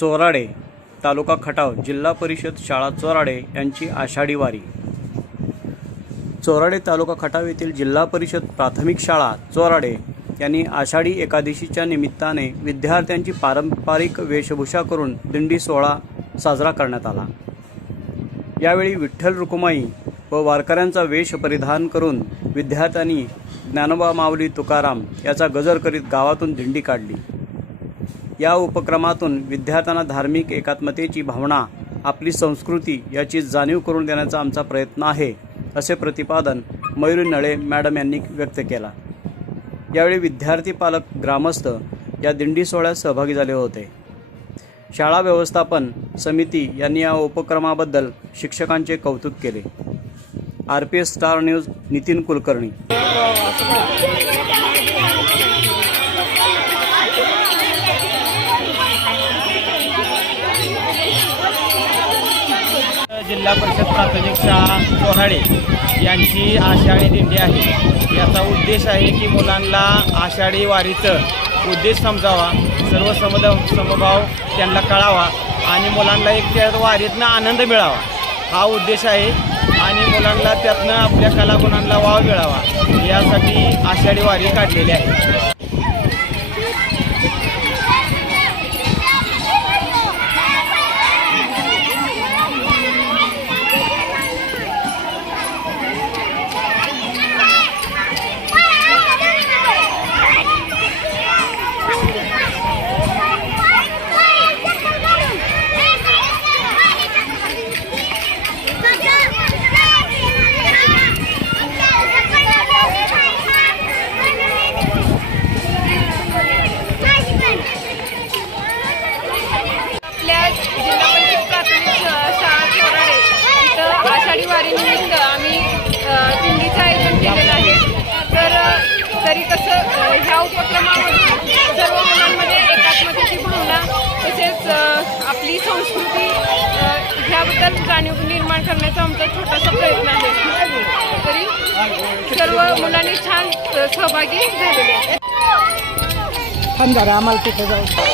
चोराडे तालुका खटाव जिल्हा परिषद शाळा चोराडे यांची आषाढी वारी. चोराडे तालुका खटाव येथील जिल्हा परिषद प्राथमिक शाळा चोराडे यांनी आषाढी एकादशीच्या निमित्ताने विद्यार्थ्यांची पारंपरिक वेशभूषा करून दिंडी सोहळा साजरा करण्यात आला. यावेळी विठ्ठल रुकुमाई व वारकऱ्यांचा वेश परिधान करून विद्यार्थ्यांनी ज्ञानोबा माऊली तुकाराम याचा गजर करीत गावातून दिंडी काढली. या उपक्रमातून विद्यार्थ्यांना धार्मिक एकात्मतेची भावना आपली संस्कृती याची जाणीव करून देण्याचा आमचा प्रयत्न आहे असे प्रतिपादन मयुरी नळे मॅडम यांनी व्यक्त केला. यावेळी विद्यार्थी पालक ग्रामस्थ या दिंडी सोहळ्यात सहभागी झाले होते. शाळा व्यवस्थापन समिती यांनी या उपक्रमाबद्दल शिक्षकांचे कौतुक केले. R P S star news Nitin Kulkarni. जिल्हा परिषद प्राथमिक शाळा कोराडे यांची आषाढी दिंडी आहे. याचा उद्देश आहे की मुलांना आषाढी वारीचं उद्देश समजावा सर्व समद समभाव त्यांना कळावा आणि मुलांना एक त्या वारीतनं आनंद मिळावा. हा उद्देश आहे आणि मुलांना त्यातनं आपल्या कलागुणांना वाव मिळावा. यासाठी आषाढी वारी काढलेली आहे आपल्या जिल्हा परिषद प्राथमिक श- शाळा चोराडे इथं आषाढी आम्ही दिंडीचं आयोजन केलेलं आहे. तर तरी कसं ह्या उपक्रमामध्ये सर्व मुलांमध्ये एकात्मतेची भावना तसेच आपली संस्कृती ह्याबद्दल जाणीव निर्माण करण्याचा आमचा छोटासा प्रयत्न आहे. तरी सर्व मुलांनी छान सहभागी झालेले आहेत. आम्हाला तिथे जाऊ.